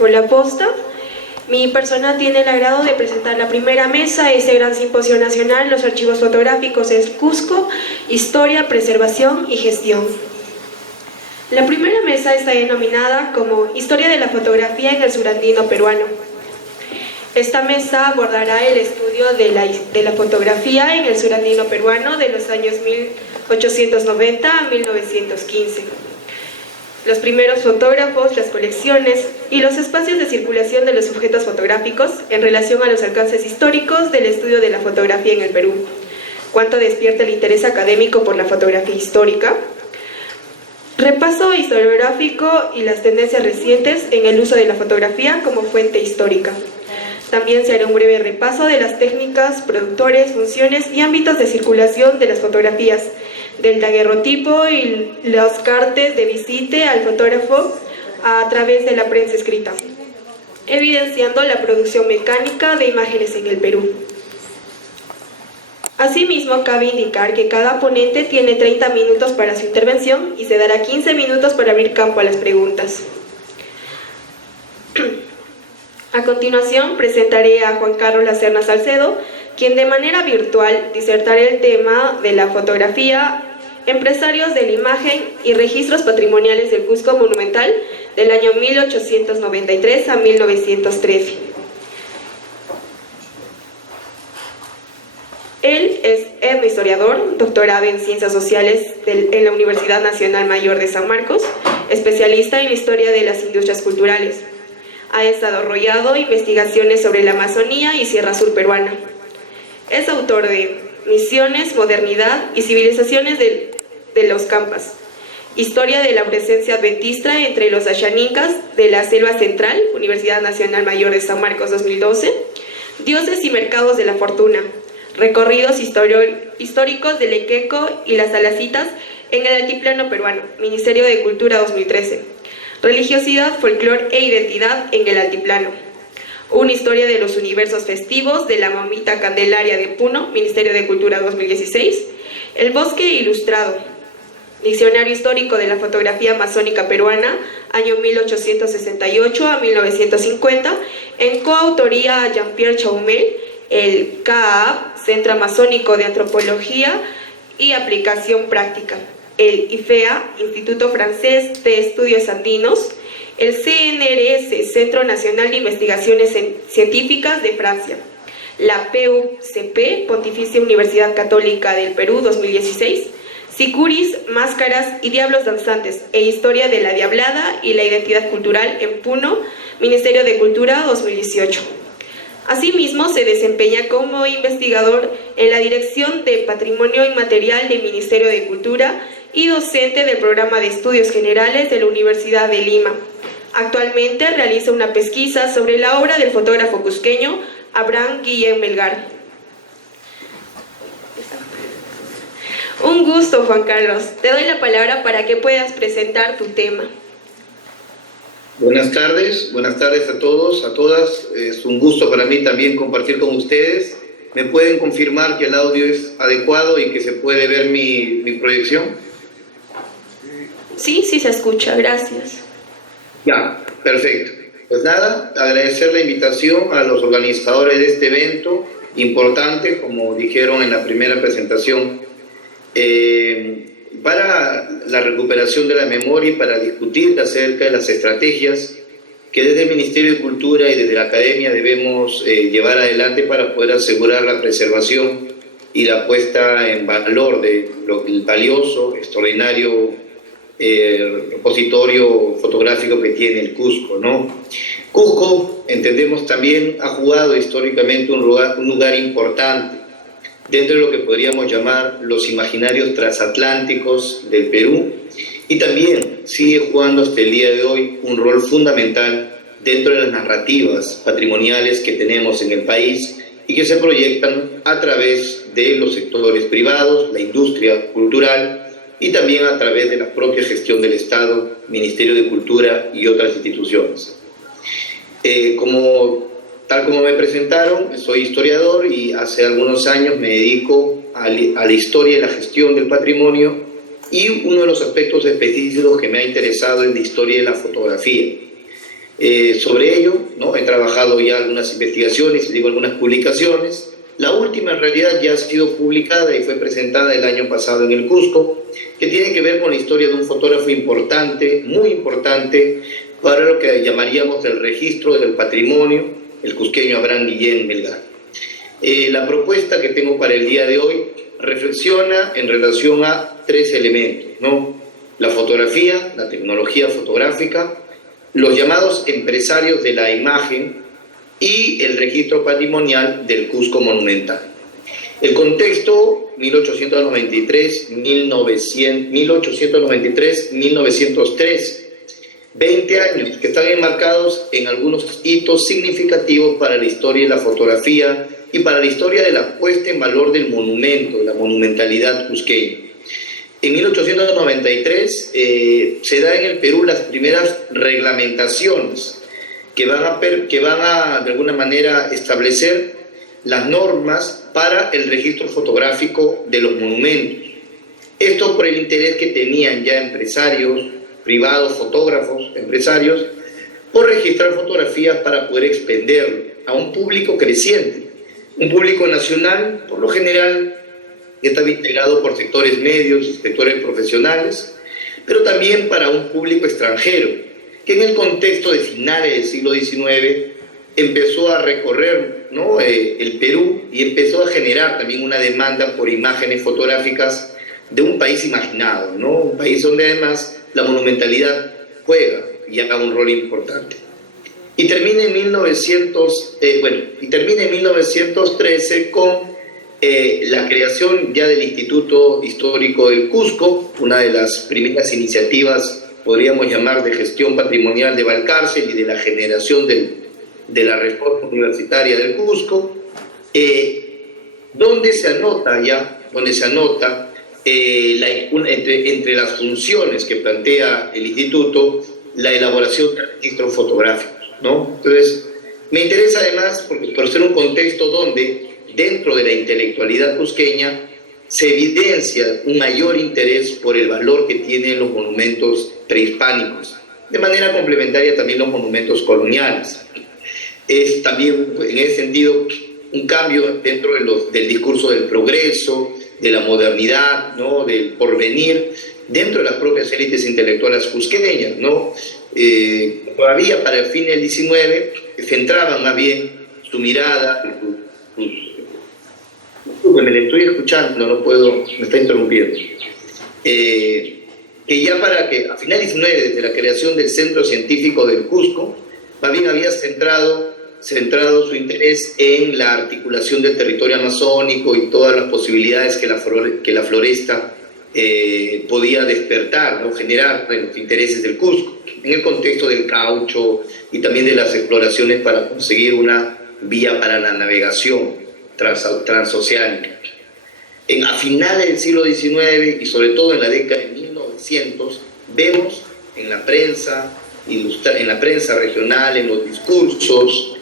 por la posta. Mi persona tiene el agrado de presentar la primera mesa de ese gran simposio nacional, los archivos fotográficos del Cusco, historia, preservación y gestión. La primera mesa está denominada como Historia de la fotografía en el surandino peruano. Esta mesa abordará el estudio de la fotografía en el surandino peruano de los años 1890 a 1915. Los primeros fotógrafos, las colecciones y los espacios de circulación de los sujetos fotográficos en relación a los alcances históricos del estudio de la fotografía en el Perú. Cuánto despierta el interés académico por la fotografía histórica. Repaso historiográfico y las tendencias recientes en el uso de la fotografía como fuente histórica. También se hará un breve repaso de las técnicas, productores, funciones y ámbitos de circulación de las fotografías, del daguerrotipo y los cartes de visite al fotógrafo a través de la prensa escrita, evidenciando la producción mecánica de imágenes en el Perú. Asimismo, cabe indicar que cada ponente tiene 30 minutos para su intervención y se dará 15 minutos para abrir campo a las preguntas. A continuación, presentaré a Juan Carlos Lacerna Salcedo, quien de manera virtual disertará el tema de la fotografía, empresarios de la imagen y registros patrimoniales del Cusco Monumental del año 1893 a 1913. Él es etnohistoriador, doctorado en Ciencias Sociales en la Universidad Nacional Mayor de San Marcos, especialista en la historia de las industrias culturales. Ha desarrollado investigaciones sobre la Amazonía y Sierra Sur peruana. Es autor de Misiones, Modernidad y Civilizaciones de los Campas, Historia de la presencia adventista entre los Ashaninkas de la Selva Central, Universidad Nacional Mayor de San Marcos 2012, Dioses y Mercados de la Fortuna, Recorridos históricos del Equeco y las Salacitas en el Altiplano peruano, Ministerio de Cultura 2013, Religiosidad, Folclor e Identidad en el Altiplano, Una historia de los universos festivos de la Mamita Candelaria de Puno, Ministerio de Cultura 2016, El Bosque Ilustrado, Diccionario Histórico de la Fotografía Amazónica Peruana, año 1868 a 1950, en coautoría Jean-Pierre Chaumel, el CAAP, Centro Amazónico de Antropología y Aplicación Práctica, el IFEA, Instituto Francés de Estudios Andinos, el CNRS, Centro Nacional de Investigaciones Científicas de Francia, la PUCP, Pontificia Universidad Católica del Perú 2016, Sicuris, Máscaras y Diablos Danzantes e Historia de la Diablada y la Identidad Cultural en Puno, Ministerio de Cultura 2018. Asimismo, se desempeña como investigador en la Dirección de Patrimonio Inmaterial del Ministerio de Cultura y docente del Programa de Estudios Generales de la Universidad de Lima. Actualmente realiza una pesquisa sobre la obra del fotógrafo cusqueño Abraham Guillén Melgar. Un gusto, Juan Carlos. Te doy la palabra para que puedas presentar tu tema. Buenas tardes a todos, a todas. Es un gusto para mí también compartir con ustedes. ¿Me pueden confirmar que el audio es adecuado y que se puede ver mi proyección? Sí, sí se escucha, gracias. Ya, perfecto. Pues nada, agradecer la invitación a los organizadores de este evento importante, como dijeron en la primera presentación, para la recuperación de la memoria y para discutir acerca de las estrategias que desde el Ministerio de Cultura y desde la Academia debemos llevar adelante para poder asegurar la preservación y la puesta en valor del valioso, extraordinario repositorio fotográfico que tiene el Cusco, ¿no? Cusco, entendemos también, ha jugado históricamente un lugar importante dentro de lo que podríamos llamar los imaginarios transatlánticos del Perú, y también sigue jugando hasta el día de hoy un rol fundamental dentro de las narrativas patrimoniales que tenemos en el país y que se proyectan a través de los sectores privados, la industria cultural y también a través de la propia gestión del Estado, Ministerio de Cultura y otras instituciones. Tal como me presentaron, soy historiador y hace algunos años me dedico a la historia y la gestión del patrimonio, y uno de los aspectos específicos que me ha interesado es la historia de la fotografía. Sobre ello, ¿no? He trabajado ya algunas investigaciones y digo algunas publicaciones. La última en realidad ya ha sido publicada y fue presentada el año pasado en el Cusco, que tiene que ver con la historia de un fotógrafo importante, muy importante, para lo que llamaríamos el registro del patrimonio, el cusqueño Abraham Guillén Melgar. La propuesta que tengo para el día de hoy reflexiona en relación a tres elementos, ¿no? La fotografía, la tecnología fotográfica, los llamados empresarios de la imagen y el registro patrimonial del Cusco monumental. El contexto 1893-1903, 20 años que están enmarcados en algunos hitos significativos para la historia de la fotografía y para la historia de la puesta en valor del monumento, de la monumentalidad cusqueña. En 1893 se da en el Perú las primeras reglamentaciones que van a de alguna manera establecer las normas para el registro fotográfico de los monumentos. Esto por el interés que tenían ya empresarios privados, fotógrafos, empresarios, por registrar fotografías para poder expenderlo a un público creciente, un público nacional, por lo general, que estaba integrado por sectores medios, sectores profesionales, pero también para un público extranjero, que en el contexto de finales del siglo XIX empezó a recorrer, ¿no? El Perú y empezó a generar también una demanda por imágenes fotográficas de un país imaginado, ¿no? Un país donde además la monumentalidad juega y haga un rol importante. Y termina en 1913 con la creación ya del Instituto Histórico del Cusco, una de las primeras iniciativas, podríamos llamar, de gestión patrimonial de Valcárcel y de la generación de la reforma universitaria del Cusco, donde se anota entre las funciones que plantea el instituto, la elaboración de registros fotográficos, ¿no? Entonces, me interesa además por ser un contexto donde dentro de la intelectualidad cusqueña se evidencia un mayor interés por el valor que tienen los monumentos prehispánicos, de manera complementaria también los monumentos coloniales. Es también, en ese sentido, un cambio dentro del discurso del progreso, de la modernidad, ¿no? Del porvenir, dentro de las propias élites intelectuales cusqueñas, ¿no? Todavía para el fin del XIX centraban más bien su mirada, me le estoy escuchando, no puedo, me está interrumpiendo, que ya para que a final del XIX, desde la creación del Centro Científico del Cusco, más bien había centrado su interés en la articulación del territorio amazónico y todas las posibilidades que la floresta podía despertar, ¿no? Generar en los intereses del Cusco, en el contexto del caucho y también de las exploraciones para conseguir una vía para la navegación transoceánica. A finales del siglo XIX y sobre todo en la década de 1900, vemos en la prensa regional, en los discursos,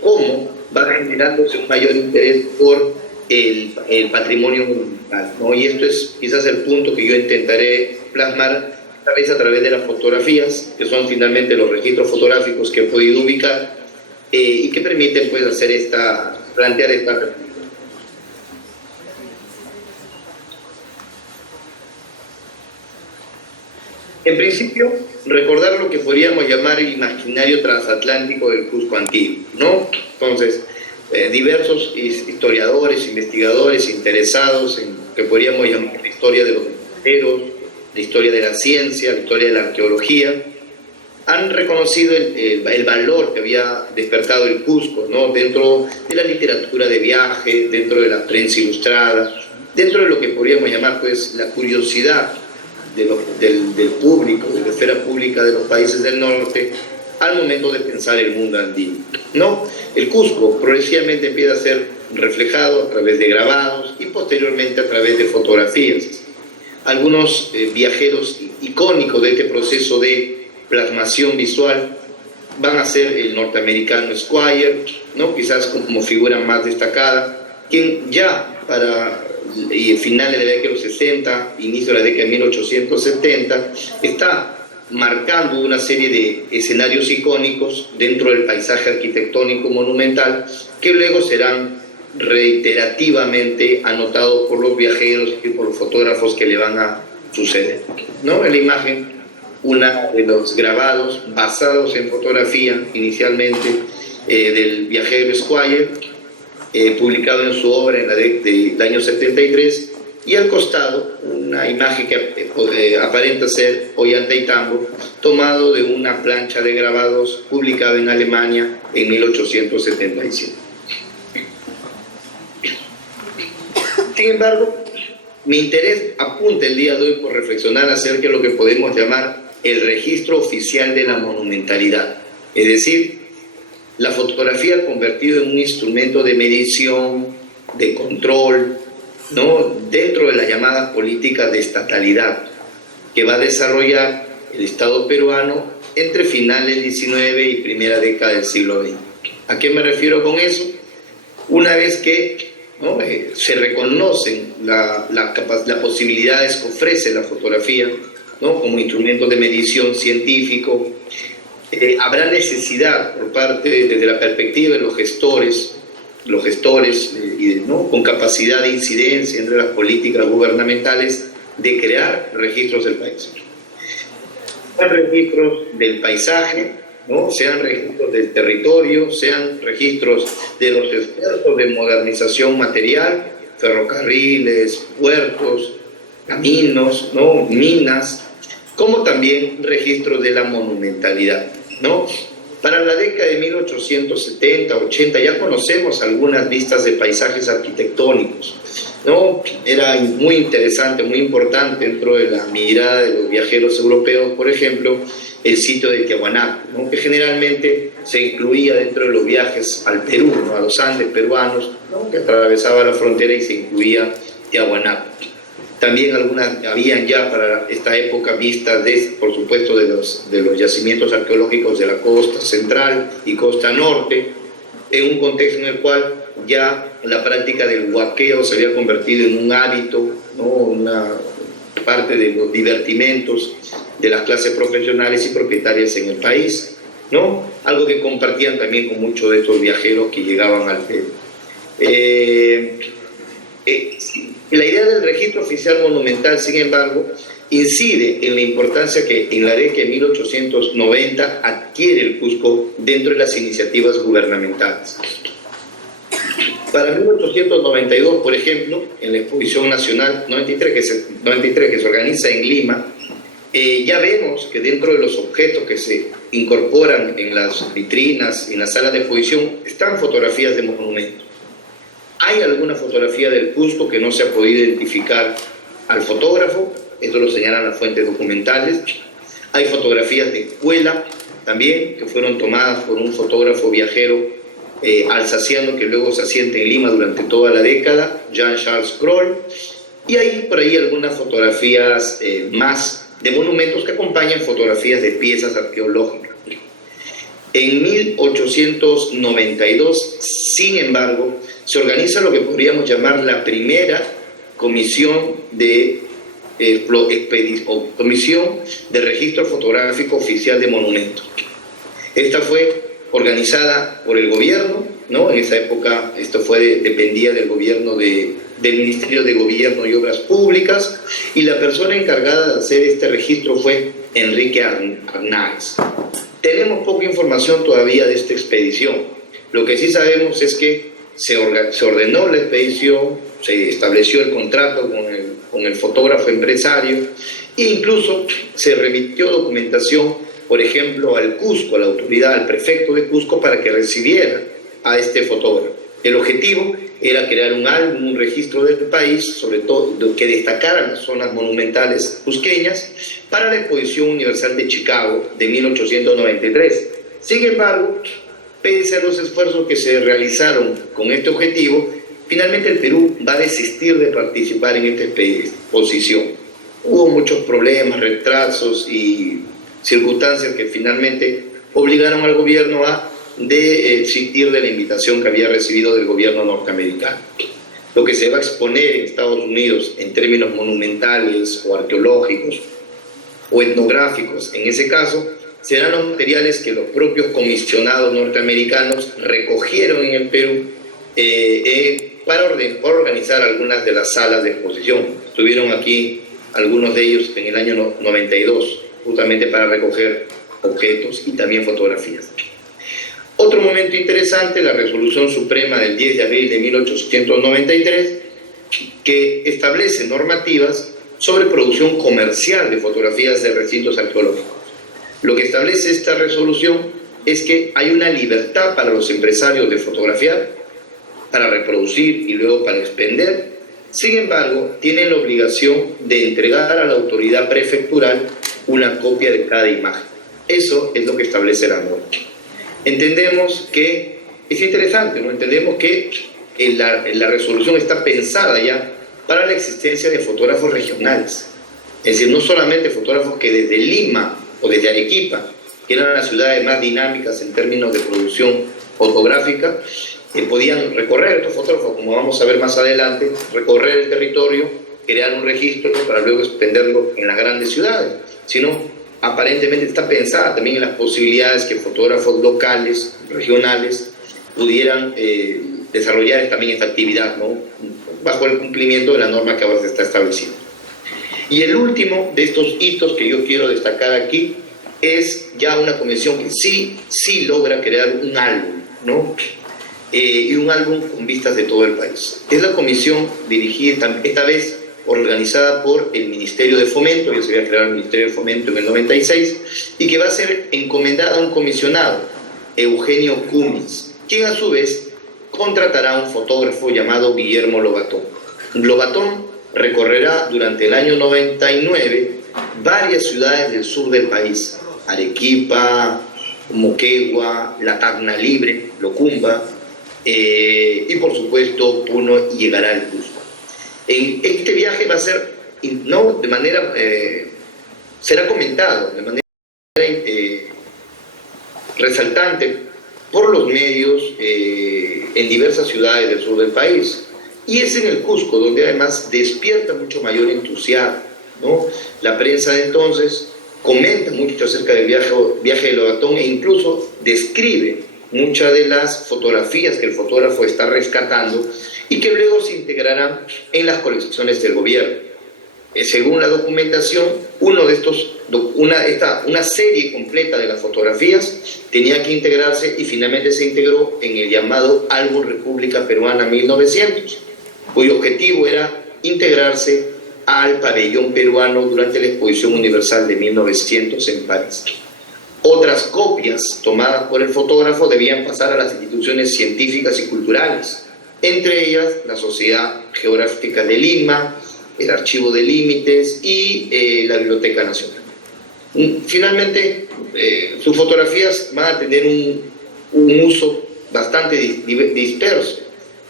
cómo va generándose un mayor interés por el patrimonio monumental, ¿no? Y esto es quizás el punto que yo intentaré plasmar esta vez a través de las fotografías, que son finalmente los registros fotográficos que he podido ubicar y que permiten pues plantear esta reflexión. En principio, recordar lo que podríamos llamar el imaginario transatlántico del Cusco antiguo, ¿no? Entonces, diversos historiadores, investigadores interesados en lo que podríamos llamar la historia de los extranjeros, la historia de la ciencia, la historia de la arqueología, han reconocido el valor que había despertado el Cusco, ¿no? Dentro de la literatura de viaje, dentro de la prensa ilustrada, dentro de lo que podríamos llamar pues la curiosidad del público, de la esfera pública de los países del norte, al momento de pensar el mundo andino, ¿no? El Cusco progresivamente empieza a ser reflejado a través de grabados y posteriormente a través de fotografías. Algunos viajeros icónicos de este proceso de plasmación visual van a ser el norteamericano Squire, ¿no? Quizás como figura más destacada, quien ya para finales de la década de los 60, inicio de la década de 1870, está marcando una serie de escenarios icónicos dentro del paisaje arquitectónico monumental que luego serán reiterativamente anotados por los viajeros y por los fotógrafos que le van a suceder, ¿no? En la imagen, una de los grabados basados en fotografía inicialmente del viajero Squire, publicado en su obra en del año 73, y al costado una imagen que aparenta ser Ollantaytambo, tomado de una plancha de grabados publicada en Alemania en 1877. Sin embargo, mi interés apunta el día de hoy por reflexionar acerca de lo que podemos llamar el registro oficial de la monumentalidad, es decir, la fotografía convertida en un instrumento de medición, de control, ¿no?, dentro de las llamadas políticas de estatalidad que va a desarrollar el Estado peruano entre finales del XIX y primera década del siglo XX. ¿A qué me refiero con eso? Una vez que, ¿no?, se reconocen las posibilidades que ofrece la fotografía, ¿no?, como instrumento de medición científico, habrá necesidad por parte, desde la perspectiva de los gestores, ¿no?, con capacidad de incidencia entre las políticas gubernamentales, de crear registros del país. Sean registros del paisaje, ¿no?, sean registros del territorio, sean registros de los esfuerzos de modernización material, ferrocarriles, puertos, caminos, ¿no?, minas, como también registros de la monumentalidad, ¿no? Para la década de 1870-80 ya conocemos algunas vistas de paisajes arquitectónicos, ¿no? Era muy interesante, muy importante dentro de la mirada de los viajeros europeos, por ejemplo, el sitio de Tiahuanaco, ¿no?, que generalmente se incluía dentro de los viajes al Perú, ¿no?, a los Andes peruanos, ¿no?, que atravesaba la frontera y se incluía Tiahuanaco. También habían ya para esta época vistas, por supuesto, de los yacimientos arqueológicos de la costa central y costa norte, en un contexto en el cual ya la práctica del huaqueo se había convertido en un hábito, ¿no?, una parte de los divertimentos de las clases profesionales y propietarias en el país, ¿no?, algo que compartían también con muchos de estos viajeros que llegaban al Perú. La idea del registro oficial monumental, sin embargo, incide en la importancia que en la década de 1890 adquiere el Cusco dentro de las iniciativas gubernamentales. Para 1892, por ejemplo, en la Exposición Nacional 93 que se organiza en Lima, ya vemos que dentro de los objetos que se incorporan en las vitrinas, en las salas de exposición, están fotografías de monumentos. Hay alguna fotografía del Cusco que no se ha podido identificar al fotógrafo, esto lo señalan las fuentes documentales. Hay fotografías de escuela también, que fueron tomadas por un fotógrafo viajero alsaciano que luego se asienta en Lima durante toda la década, Jean-Charles Kroll. Y hay por ahí algunas fotografías más de monumentos que acompañan fotografías de piezas arqueológicas. En 1892, sin embargo, se organiza lo que podríamos llamar la primera comisión de registro fotográfico oficial de monumentos. Esta fue organizada por el gobierno, ¿no? En esa época esto dependía del gobierno del Ministerio de Gobierno y Obras Públicas, y la persona encargada de hacer este registro fue Enrique Arnáez. Tenemos poca información todavía de esta expedición. Lo que sí sabemos es que se ordenó la expedición, se estableció el contrato con el fotógrafo empresario e incluso se remitió documentación, por ejemplo, al Cusco, a la autoridad, al prefecto de Cusco, para que recibiera a este fotógrafo. El objetivo era crear un álbum, un registro del país, sobre todo que destacara las zonas monumentales cusqueñas, para la Exposición Universal de Chicago de 1893. Sin embargo, pese a los esfuerzos que se realizaron con este objetivo, finalmente el Perú va a desistir de participar en esta exposición. Hubo muchos problemas, retrasos y circunstancias que finalmente obligaron al gobierno a desistir de la invitación que había recibido del gobierno norteamericano. Lo que se va a exponer en Estados Unidos en términos monumentales o arqueológicos o etnográficos, en ese caso, serán los materiales que los propios comisionados norteamericanos recogieron en el Perú para organizar algunas de las salas de exposición. Estuvieron aquí algunos de ellos en el año 92, justamente para recoger objetos y también fotografías. Otro momento interesante, la Resolución Suprema del 10 de abril de 1893, que establece normativas sobre producción comercial de fotografías de recintos arqueológicos. Lo que establece esta resolución es que hay una libertad para los empresarios de fotografiar, para reproducir y luego para expender. Sin embargo, tienen la obligación de entregar a la autoridad prefectural una copia de cada imagen. Eso es lo que establece la norma. Entendemos que es interesante, ¿no? Entendemos que la resolución está pensada ya para la existencia de fotógrafos regionales. Es decir, no solamente fotógrafos que desde Lima o desde Arequipa, que eran las ciudades más dinámicas en términos de producción fotográfica, podían recorrer, estos fotógrafos, como vamos a ver más adelante, recorrer el territorio, crear un registro para luego extenderlo en las grandes ciudades, sino aparentemente está pensada también en las posibilidades que fotógrafos locales, regionales, pudieran desarrollar también esta actividad, ¿no? Bajo el cumplimiento de la norma que ahora se está estableciendo. Y el último de estos hitos que yo quiero destacar aquí es ya una convención que sí logra crear un álbum, ¿no? Y un álbum con vistas de todo el país. Es la comisión dirigida, esta vez organizada por el Ministerio de Fomento, ya se había creado el Ministerio de Fomento en el 96, y que va a ser encomendada a un comisionado, Eugenio Cummins, quien a su vez contratará a un fotógrafo llamado Guillermo Lobatón. Lobatón recorrerá durante el año 99 varias ciudades del sur del país: Arequipa, Moquegua, La Tacna Libre, Locumba, y por supuesto Puno, y llegará al Cusco. En este viaje va a ser, no de manera, será comentado de manera resaltante por los medios en diversas ciudades del sur del país. Y es en el Cusco donde además despierta mucho mayor entusiasmo, ¿no? La prensa de entonces comenta mucho acerca del viaje de Lobatón e incluso describe muchas de las fotografías que el fotógrafo está rescatando y que luego se integrarán en las colecciones del gobierno. Según la documentación, una serie completa de las fotografías tenía que integrarse y finalmente se integró en el llamado Álbum República Peruana 1900, cuyo objetivo era integrarse al pabellón peruano durante la Exposición Universal de 1900 en París. Otras copias tomadas por el fotógrafo debían pasar a las instituciones científicas y culturales, entre ellas la Sociedad Geográfica de Lima, el Archivo de Límites y la Biblioteca Nacional. Finalmente, sus fotografías van a tener un uso bastante disperso,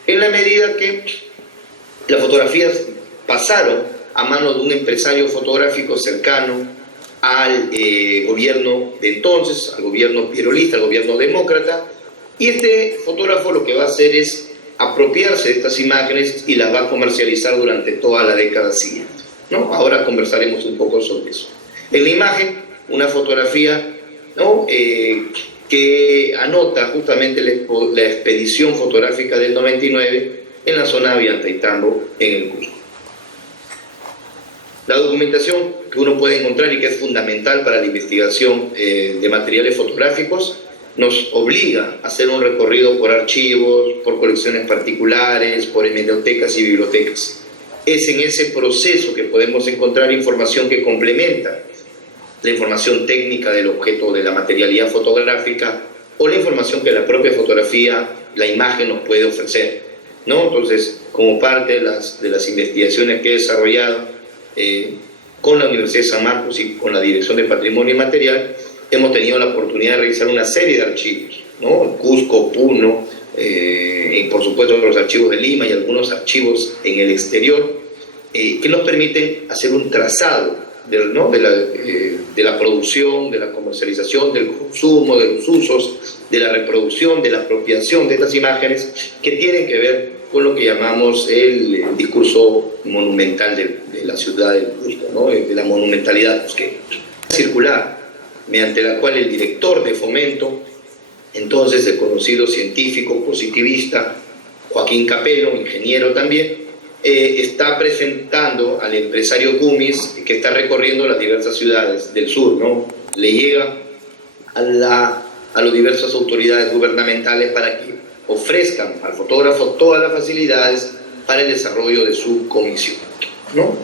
en la medida que las fotografías pasaron a manos de un empresario fotográfico cercano al gobierno de entonces, al gobierno pierolista, al gobierno demócrata, y este fotógrafo lo que va a hacer es apropiarse de estas imágenes y las va a comercializar durante toda la década siguiente, ¿no? Ahora conversaremos un poco sobre eso. En la imagen, una fotografía, ¿no? Que anota justamente la expedición fotográfica del 99 en la zona de Ollantaytambo, en el Cusco. La documentación que uno puede encontrar y que es fundamental para la investigación de materiales fotográficos nos obliga a hacer un recorrido por archivos, por colecciones particulares, por hemerotecas y bibliotecas. Es en ese proceso que podemos encontrar información que complementa la información técnica del objeto de la materialidad fotográfica o la información que la propia fotografía, la imagen nos puede ofrecer, ¿no? Entonces, como parte de las investigaciones que he desarrollado con la Universidad de San Marcos y con la Dirección de Patrimonio Inmaterial, hemos tenido la oportunidad de realizar una serie de archivos, ¿no? Cusco, Puno, y por supuesto los archivos de Lima y algunos archivos en el exterior, que nos permiten hacer un trazado de la producción, de la comercialización, del consumo, de los usos, de la reproducción, de la apropiación de estas imágenes que tienen que ver con lo que llamamos el discurso monumental de la ciudad del Cusco, ¿no? De la monumentalidad cusqueña. circular mediante la cual el director de Fomento, entonces el conocido científico positivista Joaquín Capello, ingeniero también, está presentando al empresario Cummins, que está recorriendo las diversas ciudades del sur, ¿no? Le llega a las diversas autoridades gubernamentales para que ofrezcan al fotógrafo todas las facilidades para el desarrollo de su comisión, ¿no?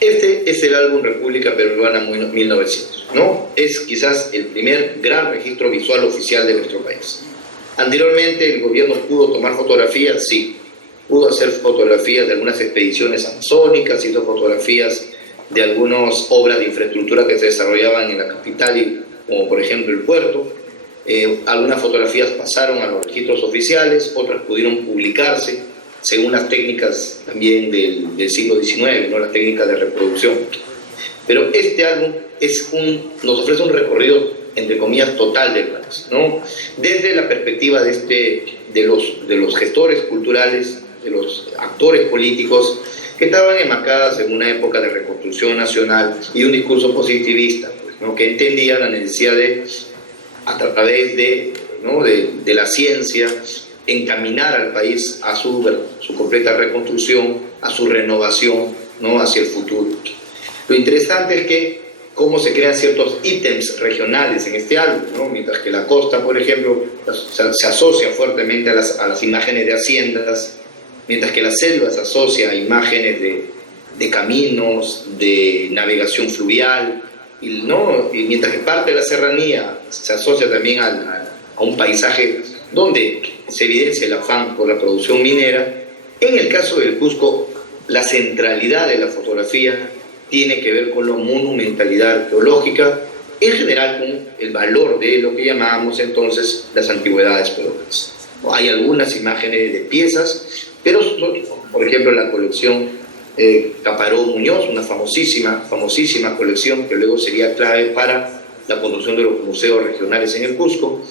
Este es el álbum República Peruana 1900, ¿no? Es quizás el primer gran registro visual oficial de nuestro país. Anteriormente el gobierno pudo tomar fotografías, sí, pudo hacer fotografías de algunas expediciones amazónicas, hizo fotografías de algunas obras de infraestructura que se desarrollaban en la capital, como por ejemplo el puerto. Algunas fotografías pasaron a los registros oficiales, otras pudieron publicarse según las técnicas también del siglo XIX, ¿no? Las técnicas de reproducción. Pero este álbum nos ofrece un recorrido, entre comillas, total del país, ¿no? Desde la perspectiva de los gestores culturales, de los actores políticos que estaban enmarcadas en una época de reconstrucción nacional y un discurso positivista, pues, ¿no? Que entendía la necesidad de, a través de la ciencia, encaminar al país a su completa reconstrucción, a su renovación, ¿no? Hacia el futuro. Lo interesante es que cómo se crean ciertos ítems regionales en este álbum, ¿no? Mientras que la costa, por ejemplo, se asocia fuertemente a las imágenes de haciendas, mientras que la selva se asocia a imágenes de caminos, de navegación fluvial, ¿no? Y mientras que parte de la serranía se asocia también a un paisaje donde se evidencia el afán por la producción minera. En el caso del Cusco, la centralidad de la fotografía tiene que ver con la monumentalidad arqueológica, en general con el valor de lo que llamábamos entonces las antigüedades peruanas. Hay algunas imágenes de piezas, pero por ejemplo la colección Caparó Muñoz, una famosísima colección que luego sería clave para la construcción de los museos regionales en el Cusco.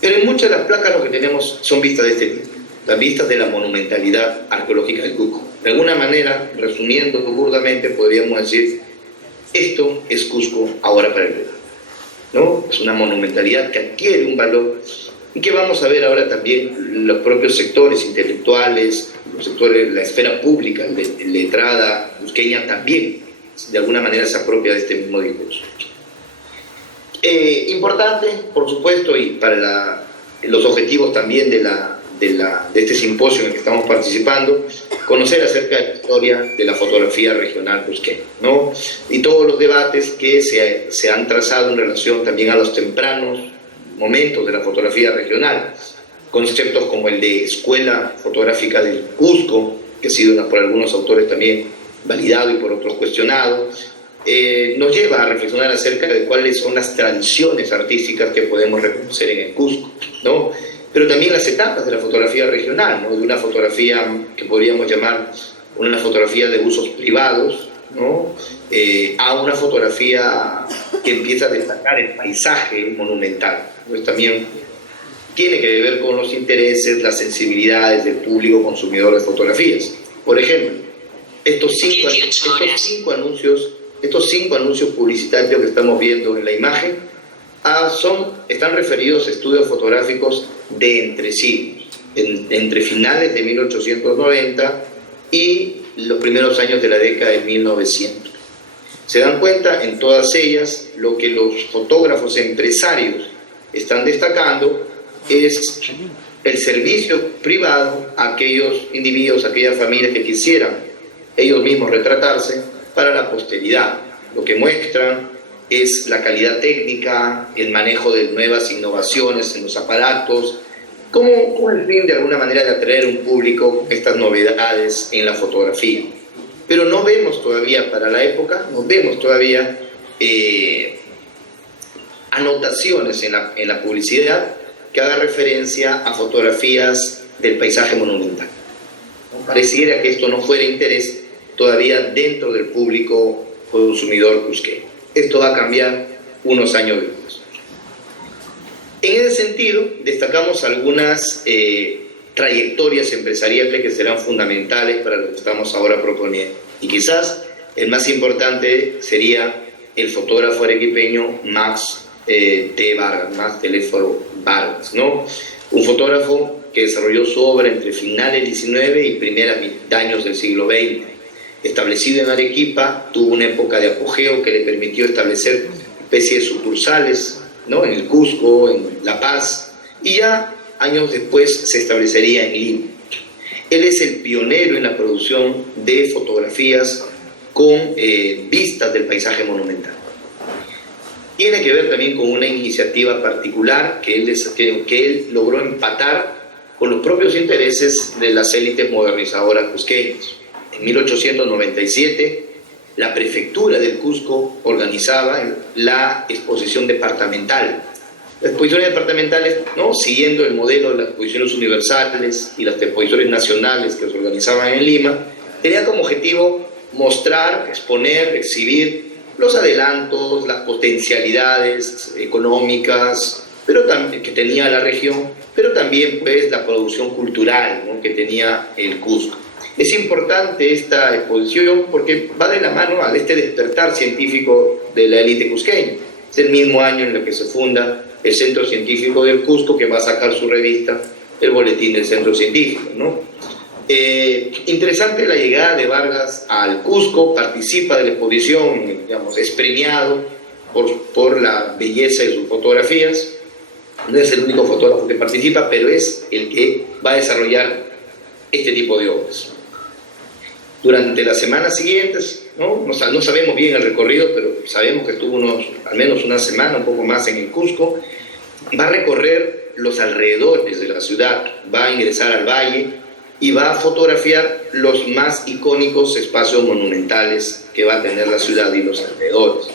Pero en muchas de las placas lo que tenemos son vistas de este tipo, las vistas de la monumentalidad arqueológica del Cusco. De alguna manera, resumiendo burdamente, podríamos decir, esto es Cusco ahora para el Perú, ¿no? Es una monumentalidad que adquiere un valor y que vamos a ver ahora también los propios sectores intelectuales, los sectores, la esfera pública, letrada, cusqueña también, de alguna manera se apropia de este mismo discurso. Importante, por supuesto, y para los objetivos también de este simposio en el que estamos participando, conocer acerca de la historia de la fotografía regional cusqueña, ¿no? Y todos los debates que se han trazado en relación también a los tempranos momentos de la fotografía regional. Conceptos como el de Escuela Fotográfica del Cusco, que ha sido por algunos autores también validado y por otros cuestionado, nos lleva a reflexionar acerca de cuáles son las tradiciones artísticas que podemos reconocer en el Cusco, ¿no? Pero también las etapas de la fotografía regional, ¿no? De una fotografía que podríamos llamar una fotografía de usos privados, ¿no? A una fotografía que empieza a destacar el paisaje monumental. Pues también tiene que ver con los intereses, las sensibilidades del público consumidor de fotografías. Por ejemplo, estos cinco anuncios publicitarios que estamos viendo en la imagen están referidos a estudios fotográficos de entre siglos, entre finales de 1890 y los primeros años de la década de 1900. Se dan cuenta en todas ellas lo que los fotógrafos empresarios están destacando es el servicio privado a aquellos individuos, a aquellas familias que quisieran ellos mismos retratarse para la posteridad. Lo que muestran es la calidad técnica, el manejo de nuevas innovaciones en los aparatos, como el fin de alguna manera de atraer un público estas novedades en la fotografía. Pero no vemos todavía para la época, no vemos todavía anotaciones en la publicidad que haga referencia a fotografías del paisaje monumental. Pareciera que esto no fuera interés todavía dentro del público consumidor cusqueño. Esto va a cambiar unos años después. En ese sentido, destacamos algunas trayectorias empresariales que serán fundamentales para lo que estamos ahora proponiendo. Y quizás El más importante sería el fotógrafo arequipeño Max T. Vargas, Max Teléfono Vargas, ¿no? Un fotógrafo que desarrolló su obra entre finales del XIX y primeros años del siglo XX. Establecido en Arequipa, tuvo una época de apogeo que le permitió establecer especies de sucursales, ¿no? En el Cusco, en La Paz, y ya años después se establecería en Lima. Él es el pionero en la producción de fotografías con vistas del paisaje monumental. Tiene que ver también con una iniciativa particular que él logró empatar con los propios intereses de las élites modernizadoras cusqueñas. En 1897, la prefectura del Cusco organizaba la exposición departamental. Las exposiciones departamentales, ¿no?, siguiendo el modelo de las exposiciones universales y las exposiciones nacionales que se organizaban en Lima, tenía como objetivo mostrar, exponer, exhibir los adelantos, las potencialidades económicas pero también, que tenía la región, pero también pues, la producción cultural, ¿no?, que tenía el Cusco. Es importante esta exposición porque va de la mano a este despertar científico de la élite cusqueña. Es el mismo año en el que se funda el Centro Científico del Cusco, que va a sacar su revista, el Boletín del Centro Científico, ¿no? Interesante la llegada de al Cusco, participa de la exposición, digamos, es premiado por la belleza de sus fotografías. No es el único fotógrafo que participa, pero es el que va a desarrollar este tipo de obras. Durante las semanas siguientes, no sabemos bien el recorrido, pero sabemos que estuvo al menos una semana, un poco más en el Cusco. Va a recorrer los alrededores de la ciudad, va a ingresar al valle y va a fotografiar los más icónicos espacios monumentales que va a tener la ciudad y los alrededores.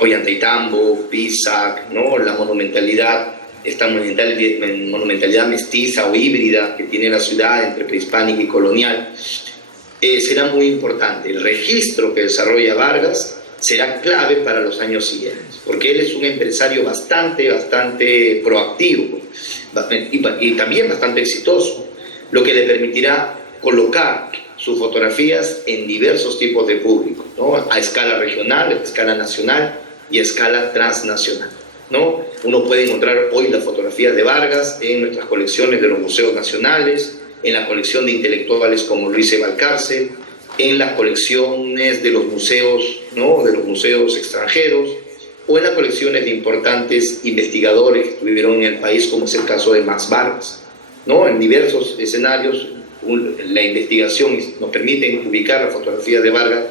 Ollantaytambo, Pisac, ¿no?, la monumentalidad, esta monumentalidad mestiza o híbrida que tiene la ciudad entre prehispánica y colonial. Será muy importante. El registro que desarrolla Vargas será clave para los años siguientes, porque él es un empresario bastante proactivo y también bastante exitoso, lo que le permitirá colocar sus fotografías en diversos tipos de público, ¿no?, a escala regional, a escala nacional y a escala transnacional, ¿no? Uno puede encontrar hoy las fotografías de Vargas en nuestras colecciones de los museos nacionales, en la colección de intelectuales como Luis E. Balcarce, en las colecciones de los museos, ¿no?, de los museos extranjeros, o en las colecciones de importantes investigadores que estuvieron en el país, como es el caso de Max Vargas, ¿no? En diversos escenarios, la investigación nos permite ubicar las fotografías de Vargas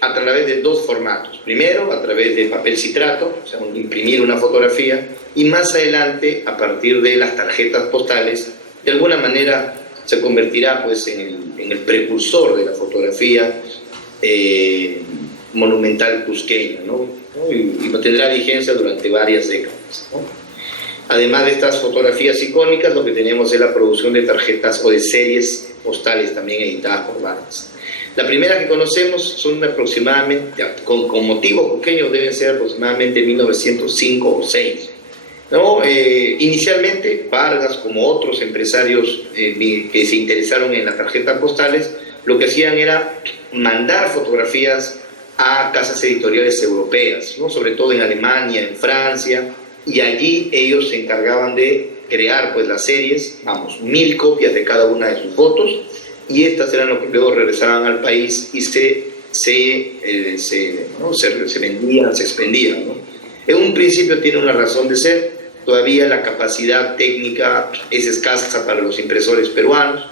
a través de dos formatos. Primero, a través de papel citrato, o sea, imprimir una fotografía, y más adelante, a partir de las tarjetas postales, de alguna manera se convertirá pues, en el precursor de la fotografía monumental cusqueña, ¿no? Y tendrá vigencia durante varias décadas, ¿no? Además de estas fotografías icónicas, lo que tenemos es la producción de tarjetas o de series postales también editadas por Vargas. La primera que conocemos son aproximadamente, con motivos cusqueños, deben ser aproximadamente 1905 o 6. ¿No? Inicialmente, Vargas, como otros empresarios que se interesaron en las tarjetas postales, lo que hacían era mandar fotografías a casas editoriales europeas, ¿no?, sobre todo en Alemania, en Francia, y allí ellos se encargaban de crear pues, las series, 1000 copias de cada una de sus fotos, y estas eran lo que luego regresaban al país y se vendían, se expendían, ¿no? En un principio tiene una razón de ser, todavía la capacidad técnica es escasa para los impresores peruanos,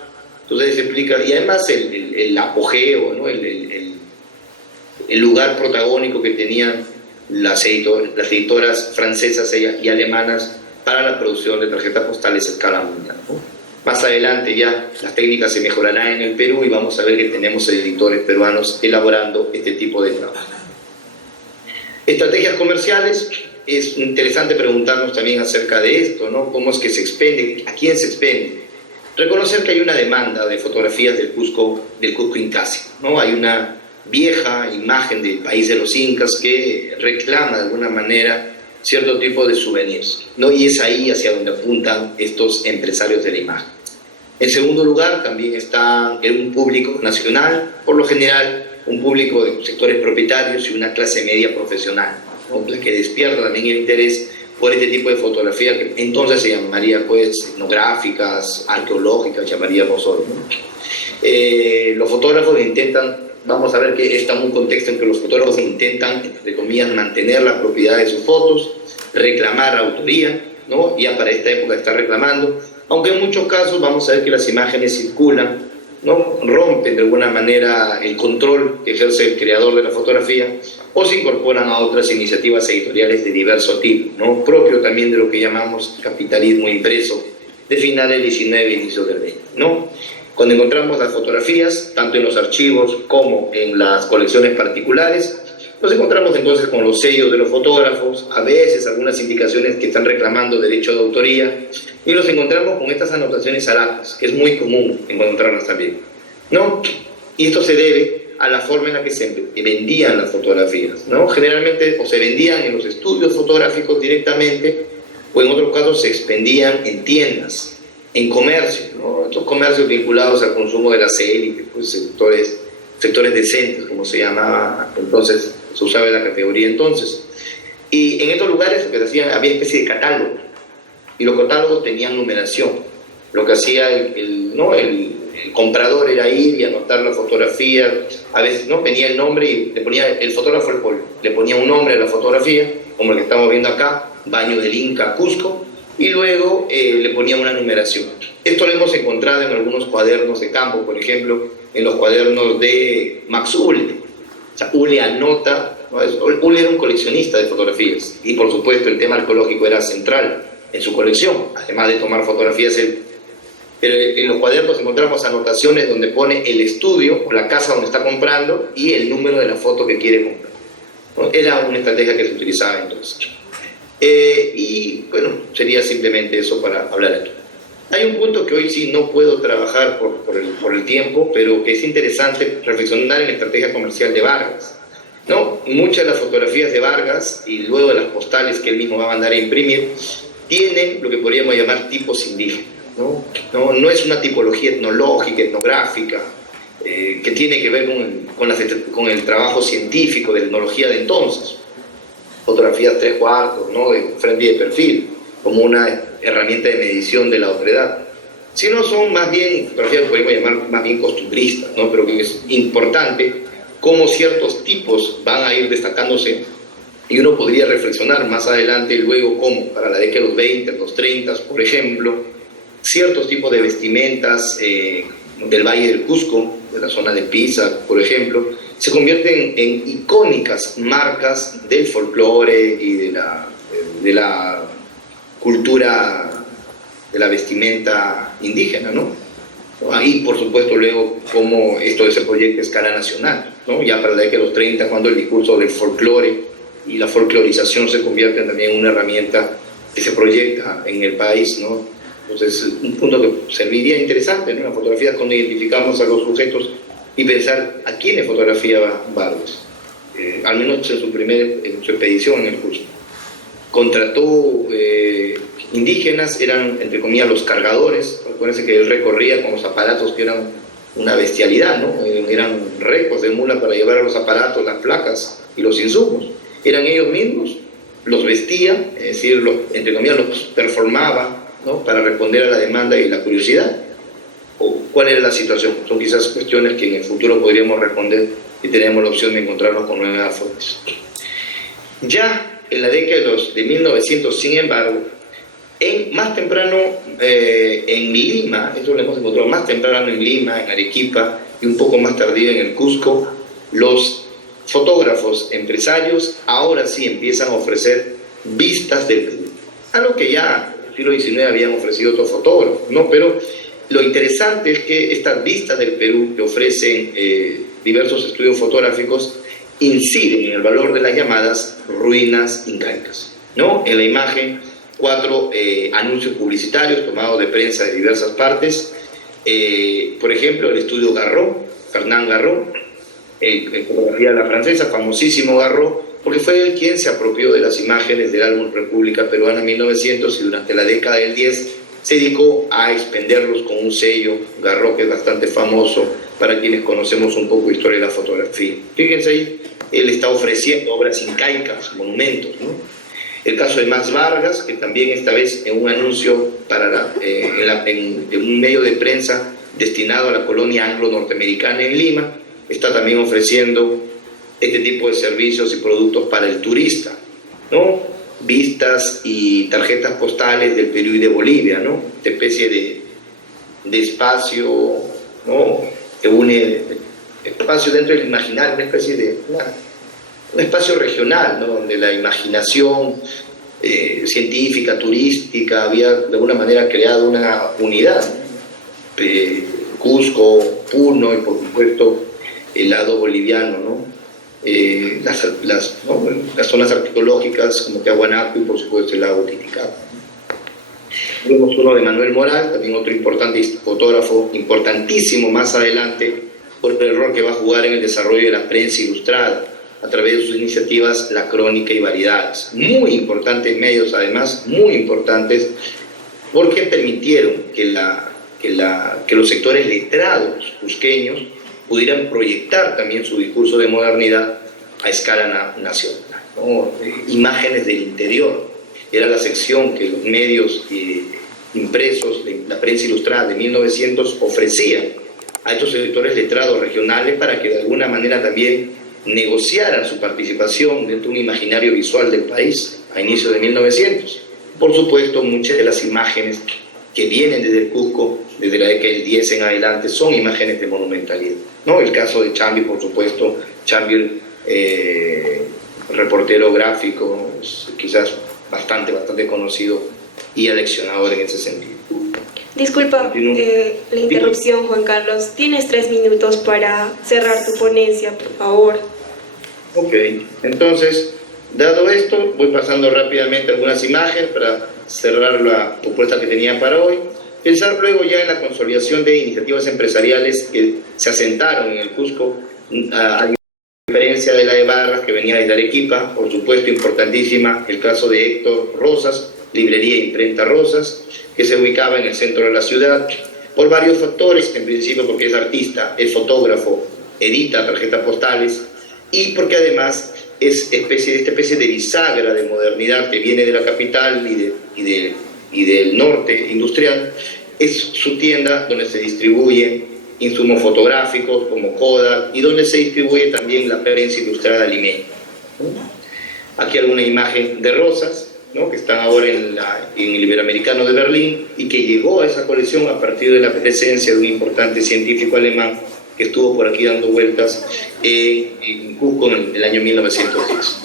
entonces se explica, y además el apogeo, ¿no?, el lugar protagónico que tenían las editoras francesas y alemanas para la producción de tarjetas postales a escala mundial, ¿no? Más adelante ya las técnicas se mejorarán en el Perú y vamos a ver que tenemos editores peruanos elaborando este tipo de trabajo. Estrategias comerciales. Es interesante preguntarnos también acerca de esto, ¿no? ¿Cómo es que se expende? ¿A quién se expende? Reconocer que hay una demanda de fotografías del Cusco incásico, ¿no? Hay una vieja imagen del país de los incas que reclama de alguna manera cierto tipo de souvenirs, ¿no? Y es ahí hacia donde apuntan estos empresarios de la imagen. En segundo lugar, también está en un público nacional, por lo general un público de sectores propietarios y una clase media profesional, ¿no? La que despierta también el interés por este tipo de fotografía que entonces se llamaría pues etnográficas, arqueológicas, llamaríamos hoy, ¿no? Los fotógrafos intentan, vamos a ver que está en un contexto en que los fotógrafos intentan, entre comillas, mantener la propiedad de sus fotos, reclamar autoría, ¿no? Ya para esta época está reclamando, aunque en muchos casos vamos a ver que las imágenes circulan, ¿no? Rompen de alguna manera el control que ejerce el creador de la fotografía o se incorporan a otras iniciativas editoriales de diverso tipo, ¿no? Propio también de lo que llamamos capitalismo impreso de finales del 19 e inicios del 20, ¿no? Cuando encontramos las fotografías, tanto en los archivos como en las colecciones particulares, nos encontramos entonces con los sellos de los fotógrafos, a veces algunas indicaciones que están reclamando derecho de autoría, y nos encontramos con estas anotaciones alatas, que es muy común encontrarlas también, ¿no? Y esto se debe a la forma en la que se vendían las fotografías, ¿no? Generalmente o se vendían en los estudios fotográficos directamente, o en otros casos se expendían en tiendas, en comercio, ¿no? Estos comercios vinculados al consumo de las élites, pues sectores decentes, como se llamaba entonces, se usaba la categoría entonces. Y en estos lugares lo que se hacían, había especie de catálogo, y los catálogos tenían numeración. Lo que hacía el comprador era ir y anotar la fotografía, a veces no venía el nombre y le ponía, el fotógrafo le ponía un nombre a la fotografía, como el que estamos viendo acá, Baño del Inca, Cusco, y luego le ponía una numeración. Esto lo hemos encontrado en algunos cuadernos de campo, por ejemplo, en los cuadernos de Max Uhle. O sea, Uhle anota, ¿no? Uhle era un coleccionista de fotografías, y por supuesto el tema arqueológico era central en su colección, además de tomar fotografías él. Pero en los cuadernos encontramos anotaciones donde pone el estudio o la casa donde está comprando y el número de la foto que quiere comprar, ¿no? Era una estrategia que se utilizaba entonces. Y bueno, sería simplemente eso para hablar aquí. Hay un punto que hoy sí no puedo trabajar por el tiempo, pero que es interesante reflexionar en la estrategia comercial de Vargas, ¿no? Muchas de las fotografías de Vargas y luego de las postales que él mismo va a mandar a imprimir tienen lo que podríamos llamar tipos indígenas, ¿no? No es una tipología etnológica, etnográfica, que tiene que ver con el trabajo científico de etnología de entonces. Fotografías 3/4, ¿no? De frente y de perfil, como una herramienta de medición de la otredad. Sino son más bien fotografías que podemos llamar más bien costumbristas, ¿no? Pero que es importante cómo ciertos tipos van a ir destacándose. Y uno podría reflexionar más adelante luego cómo, para la década de los 20, los 30, por ejemplo, ciertos tipos de vestimentas del Valle del Cusco, de la zona de Pisa, por ejemplo, se convierten en icónicas marcas del folclore y de la cultura de la vestimenta indígena, ¿no? Ahí, por supuesto, luego cómo esto se proyecta a escala nacional, ¿no? Ya para la década de los 30, cuando el discurso del folclore y la folclorización se convierte también en una herramienta que se proyecta en el país, ¿no? Entonces, un punto que serviría interesante, ¿no? En la fotografía, cuando identificamos a los sujetos y pensar a quiénes fotografía Vargas, al menos en su expedición en el curso. Contrató indígenas, eran, entre comillas, los cargadores. Acuérdense que él recorría con los aparatos que eran una bestialidad, ¿no? Eran recos de mula para llevar a los aparatos, las placas y los insumos. Eran ellos mismos, los vestían, es decir, entre comillas, los performaba, ¿no? Para responder a la demanda y la curiosidad. ¿O cuál era la situación? Son quizás cuestiones que en el futuro podríamos responder y tenemos la opción de encontrarnos con nuevas formas. Ya en la década de 1900, sin embargo, más temprano en Lima, esto lo hemos encontrado más temprano en Lima, en Arequipa y un poco más tardío en el Cusco, los fotógrafos empresarios ahora sí empiezan a ofrecer vistas del Perú, algo que ya en el siglo XIX habían ofrecido otros fotógrafos, ¿no? Pero lo interesante es que estas vistas del Perú que ofrecen diversos estudios fotográficos inciden en el valor de las llamadas ruinas incaicas, ¿no? En la imagen, 4 anuncios publicitarios tomados de prensa de diversas partes, por ejemplo, el estudio Garraud, Fernand Garraud, en fotografía de la francesa, famosísimo Garraud, porque fue él quien se apropió de las imágenes del álbum República Peruana en 1900 y durante la década del 10 se dedicó a expenderlos con un sello Garraud que es bastante famoso para quienes conocemos un poco de historia de la fotografía. Fíjense ahí, él está ofreciendo obras incaicas, monumentos, ¿no? El caso de Max Vargas, que también esta vez en un anuncio para en un medio de prensa destinado a la colonia anglo-norteamericana en Lima, está también ofreciendo este tipo de servicios y productos para el turista, ¿no? Vistas y tarjetas postales del Perú y de Bolivia, ¿no? Esta especie de espacio, ¿no? Que une espacio dentro del imaginario, una especie de un espacio regional, ¿no? Donde la imaginación científica, turística, había de alguna manera creado una unidad. Cusco, Puno y por supuesto el lado boliviano, ¿no? Las zonas arqueológicas como Tiahuanaco y por supuesto el lago Titicaca. Vemos uno de Manuel Moral, también otro importante fotógrafo, importantísimo más adelante, por el rol que va a jugar en el desarrollo de la prensa ilustrada, a través de sus iniciativas La Crónica y Variedades. Muy importantes medios, además, muy importantes, porque permitieron que los sectores letrados cusqueños pudieran proyectar también su discurso de modernidad a escala nacional, ¿no? Imágenes del interior. Era la sección que los medios impresos, la prensa ilustrada de 1900 ofrecía a estos sectores letrados regionales para que de alguna manera también negociaran su participación dentro de un imaginario visual del país a inicios de 1900. Por supuesto, muchas de las imágenes que vienen desde el Cusco, desde la década del 10 en adelante, son imágenes de monumentalidad, ¿no? El caso de Chambi, por supuesto, Chambi, reportero gráfico, quizás bastante conocido y aleccionador en ese sentido. Disculpa la interrupción, Juan Carlos. Tienes 3 minutos para cerrar tu ponencia, por favor. Ok, entonces, dado esto, voy pasando rápidamente algunas imágenes para cerrar la propuesta que tenía para hoy. Pensar luego ya en la consolidación de iniciativas empresariales que se asentaron en el Cusco, a diferencia de la de Barras, que venía desde Arequipa, por supuesto, importantísima el caso de Héctor Rosas, librería e imprenta Rosas, que se ubicaba en el centro de la ciudad, por varios factores, en principio porque es artista, es fotógrafo, edita tarjetas postales, y porque además es esta especie de bisagra de modernidad que viene de la capital y del norte industrial. Es su tienda donde se distribuyen insumos fotográficos como Kodak y donde se distribuye también la prensa ilustrada limeña. Aquí alguna imagen de Rosas, ¿no? Que están ahora en el Iberoamericano de Berlín y que llegó a esa colección a partir de la presencia de un importante científico alemán que estuvo por aquí dando vueltas en Cusco en el año 1910.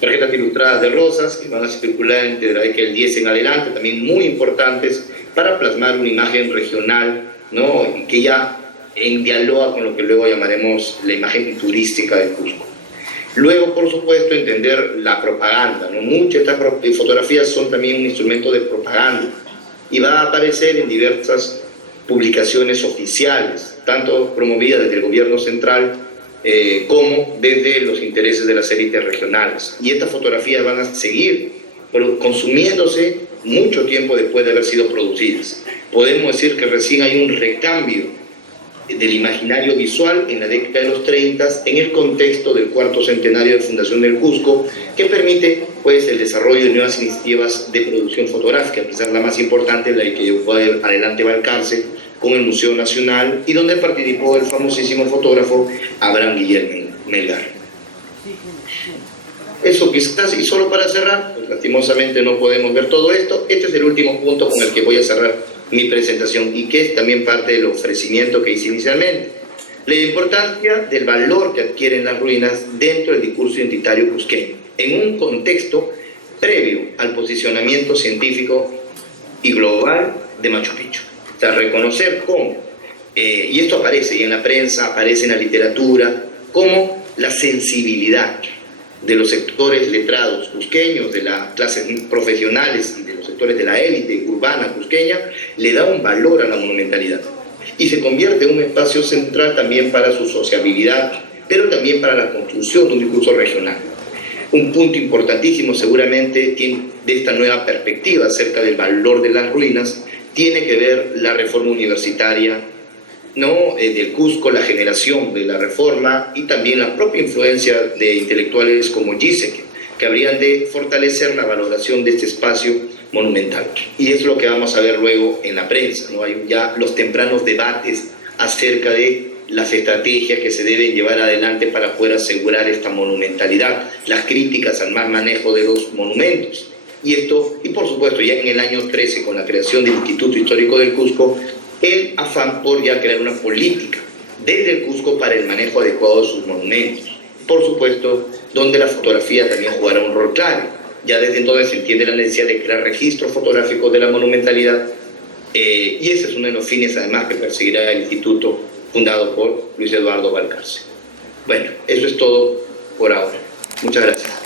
Tarjetas ilustradas de Rosas que van a circular entre la década del 10 en adelante, también muy importantes para plasmar una imagen regional, ¿no? Y que ya dialoga con lo que luego llamaremos la imagen turística de Cusco. Luego, por supuesto, entender la propaganda, ¿no? Muchas de estas fotografías son también un instrumento de propaganda y va a aparecer en diversas publicaciones oficiales, tanto promovidas desde el gobierno central como desde los intereses de las élites regionales. Y estas fotografías van a seguir consumiéndose mucho tiempo después de haber sido producidas. Podemos decir que recién hay un recambio del imaginario visual en la década de los 30 en el contexto del cuarto centenario de fundación del Cusco, que permite pues el desarrollo de nuevas iniciativas de producción fotográfica, quizás la más importante, la que fue adelante Balcarce con el Museo Nacional y donde participó el famosísimo fotógrafo Abraham Guillermo Melgar. Eso quizás, y solo para cerrar, pues lastimosamente no podemos ver todo esto. Este es el último punto con el que voy a cerrar mi presentación y que es también parte del ofrecimiento que hice inicialmente. La importancia del valor que adquieren las ruinas dentro del discurso identitario cusqueño, en un contexto previo al posicionamiento científico y global de Machu Picchu. O sea, reconocer cómo, y esto aparece y en la prensa, aparece en la literatura, cómo la sensibilidad de los sectores letrados cusqueños, de las clases profesionales y de los sectores de la élite urbana cusqueña, le da un valor a la monumentalidad y se convierte en un espacio central también para su sociabilidad, pero también para la construcción de un discurso regional. Un punto importantísimo seguramente de esta nueva perspectiva acerca del valor de las ruinas tiene que ver la reforma universitaria ¿no? Del Cusco, la generación de la reforma y también la propia influencia de intelectuales como Giesecke, que habrían de fortalecer la valoración de este espacio monumental. Y es lo que vamos a ver luego en la prensa, ¿no? Hay ya los tempranos debates acerca de las estrategias que se deben llevar adelante para poder asegurar esta monumentalidad, las críticas al mal manejo de los monumentos. Y por supuesto, ya en el año 13, con la creación del Instituto Histórico del Cusco, el afán por ya crear una política desde el Cusco para el manejo adecuado de sus monumentos. Por supuesto, donde la fotografía también jugará un rol clave. Ya desde entonces se entiende la necesidad de crear registros fotográficos de la monumentalidad, y ese es uno de los fines además que perseguirá el instituto fundado por Luis Eduardo Valcárcel. Bueno, eso es todo por ahora. Muchas gracias.